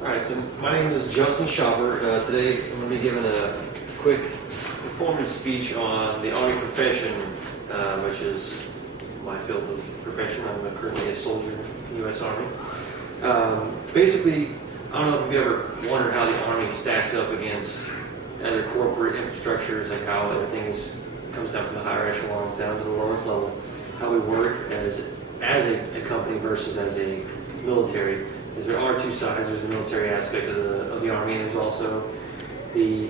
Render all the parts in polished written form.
Alright, so my name is Justin Schauber. Today I'm going to be giving a quick informative speech on the Army profession, which is my field of profession. I'm currently a soldier in the U.S. Army. Basically, I don't know if you've ever wondered how the Army stacks up against other corporate infrastructures, like how everything comes down from the higher echelons down to the lowest level, how we work as a company versus as a military. Because there are two sides. There's the military aspect of the Army, and there's also the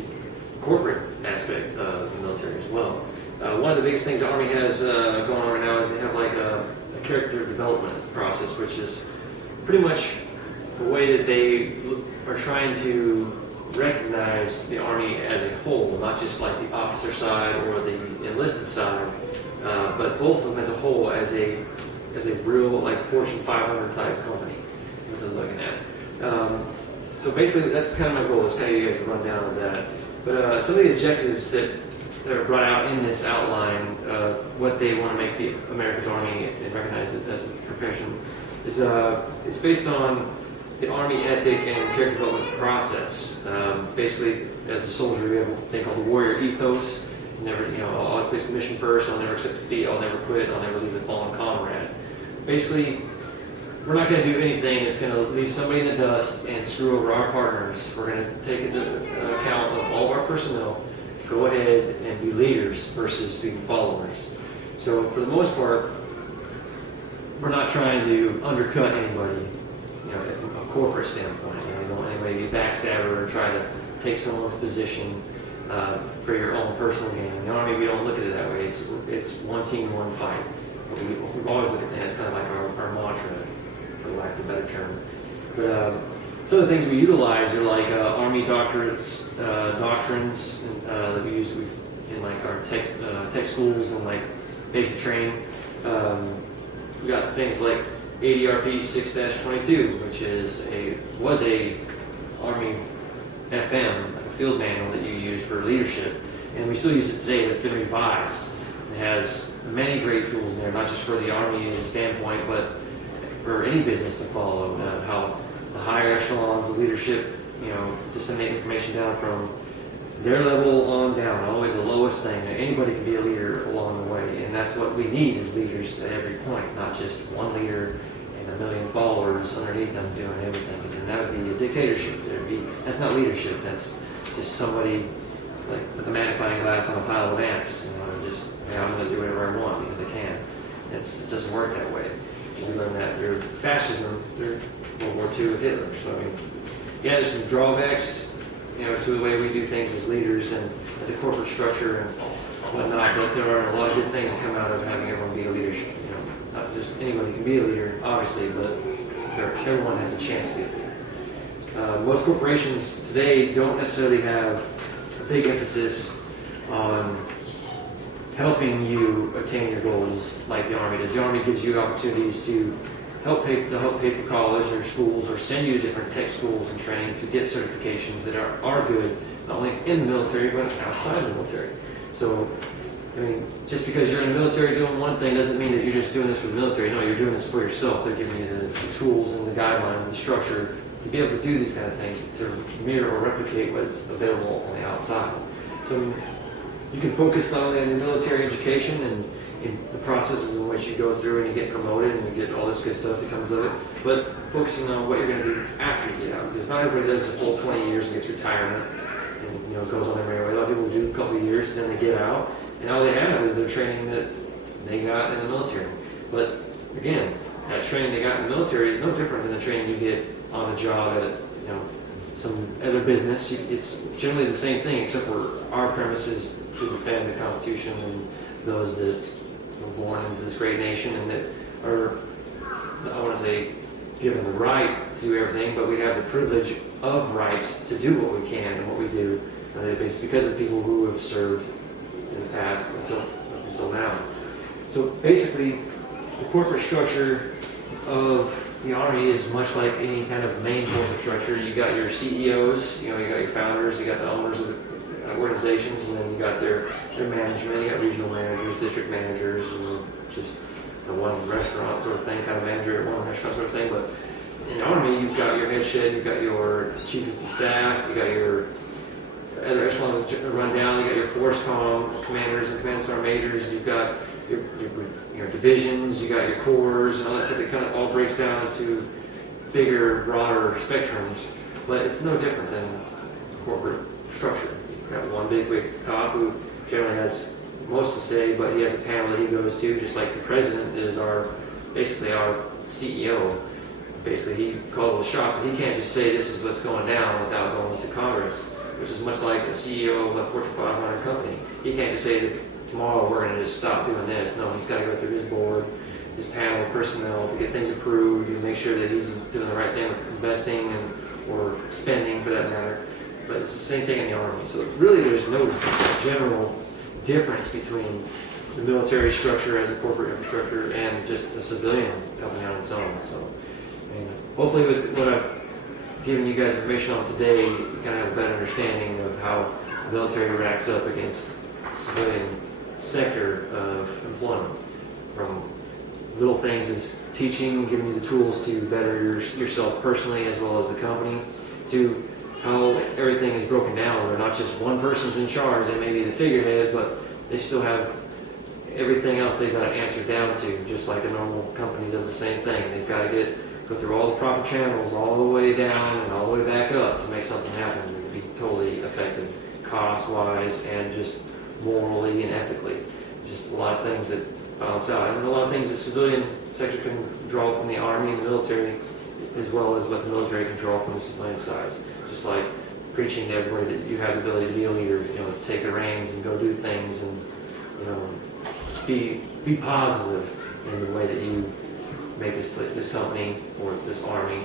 corporate aspect of the military as well. One of the biggest things the Army has going on right now is they have like a character development process, which is pretty much the way that they are trying to recognize the Army as a whole, not just like the officer side or the enlisted side, but both of them as a whole, as a real like Fortune 500 type company that they're looking at. So basically, that's kind of my goal. Is kind of give you guys a rundown of that. But some of the objectives that are brought out in this outline of what they want to make the America's Army and recognize it as a profession is it's based on the Army ethic and character development process. Basically, as a soldier, we have a thing called the warrior ethos. Never, I'll always place the mission first. I'll never accept defeat. I'll never quit. I'll never leave a fallen comrade. Basically, we're not going to do anything that's going to leave somebody in the dust and screw over our partners. We're going to take into account of all of our personnel, go ahead and be leaders versus being followers. So for the most part, we're not trying to undercut anybody, from a corporate standpoint. You don't want anybody to be a backstabber or try to take someone's position for your own personal gain. In the Army, we don't look at it that way. It's one team, one fight. We've always looked at that as kind of like our mantra, for lack of a better term. But some of the things we utilize are like Army doctrines that we use in like our tech schools and like basic training. We got things like ADRP 6-22, which was a Army FM, like a field manual that you use for leadership, and we still use it today, but it's been revised. It has many great tools in there, not just for the Army standpoint, but for any business to follow. How the higher echelons of leadership, disseminate information down from their level on down, all the way to the lowest thing. Anybody can be a leader along the way, and that's what we need as leaders at every point, not just one leader and a million followers underneath them doing everything, because then that would be a dictatorship. That's not leadership. That's just somebody like with a magnifying glass on a pile of ants, I'm going to do whatever I want because I can. It doesn't work that way. We learned that through fascism, through World War II with Hitler. So there's some drawbacks, to the way we do things as leaders and as a corporate structure and whatnot. But there are a lot of good things that come out of having everyone be a leadership. Not just anybody can be a leader, obviously, but everyone has a chance to be a leader. Most corporations today don't necessarily have a big emphasis on helping you attain your goals like the Army does. The Army gives you opportunities to help pay for college or schools, or send you to different tech schools and training to get certifications that are good, not only in the military, but outside the military. So, just because you're in the military doing one thing doesn't mean that you're just doing this for the military. No, you're doing this for yourself. They're giving you the tools and the guidelines and the structure to be able to do these kind of things, to mirror or replicate what's available on the outside. So, you can focus not only on your military education and in the processes in which you go through and you get promoted and you get all this good stuff that comes with it, but focusing on what you're going to do after you get out. Because not everybody does the full 20 years and gets retirement and goes on their merry way. A lot of people do a couple of years and then they get out, and all they have is their training that they got in the military. But again, that training they got in the military is no different than the training you get on the job at some other business. It's generally the same thing, except for our premises to defend the Constitution and those that were born into this great nation and that are, I want to say, given the right to do everything, but we have the privilege of rights to do what we can and what we do. It's because of people who have served in the past until now. So basically, the corporate structure of the Army is much like any kind of main corporate structure. You got your CEOs, you got your founders, you got the owners of the organizations, and then you got their management. You got regional managers, district managers, just the one restaurant sort of thing, kind of manager at one restaurant sort of thing. But in the Army, you've got your head shed, you've got your chief of staff, you've got your other echelons that run down, you've got your force commanders and command sergeant majors, you've got your divisions, you got your corps, and all that stuff. It kind of all breaks down to bigger, broader spectrums, but it's no different than corporate structure. You've got one big wig top who generally has most to say, but he has a panel that he goes to, just like the president is basically our CEO. Basically, he calls the shots, but he can't just say this is what's going down without going to Congress, which is much like a CEO of a Fortune 500 company. He can't just say that tomorrow we're going to just stop doing this. No, he's got to go through his board, his panel of personnel to get things approved and make sure that he's doing the right thing with investing or spending for that matter. But it's the same thing in the Army. So really there's no general difference between the military structure as a corporate infrastructure and just the civilian company on its own. So hopefully with what I've given you guys information on today, you kind of have a better understanding of how the military racks up against the civilian sector of employment, from little things as teaching, giving you the tools to better yourself personally as well as the company, to how everything is broken down, where not just one person's in charge, they may be the figurehead, but they still have everything else they've got to answer down to, just like a normal company does the same thing. They've got to go through all the proper channels all the way down and all the way back up to make something happen and be totally effective, cost-wise and just morally and ethically. Just a lot of things that balance out. And a lot of things the civilian sector can draw from the Army and the military, as well as what the military can draw from the civilian side. Just like preaching to everybody that you have the ability to be a leader, take the reins and go do things and, be positive in the way that you make this company or this Army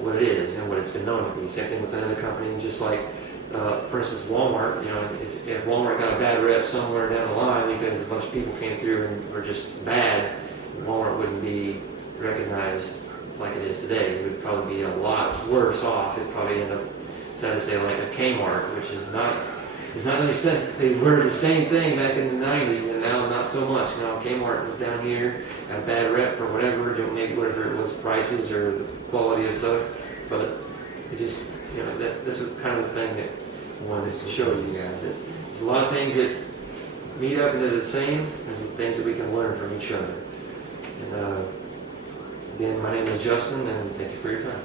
what it is and what it's been known to be. Same thing with another company, and just like, for instance, Walmart. If Walmart got a bad rep somewhere down the line because a bunch of people came through and were just bad, Walmart wouldn't be recognized like it is today. It would probably be a lot worse off. It'd probably end up, sad to say, like a Kmart, which is not. It's not understood. They were the same thing back in the 90s, and now not so much. Now Kmart was down here, had a bad rep for whatever, whatever it was, prices or the quality of stuff. But it just, that's kind of the thing that I wanted to show you guys. There's a lot of things that meet up into the same, and things that we can learn from each other. And again, my name is Justin, and thank you for your time.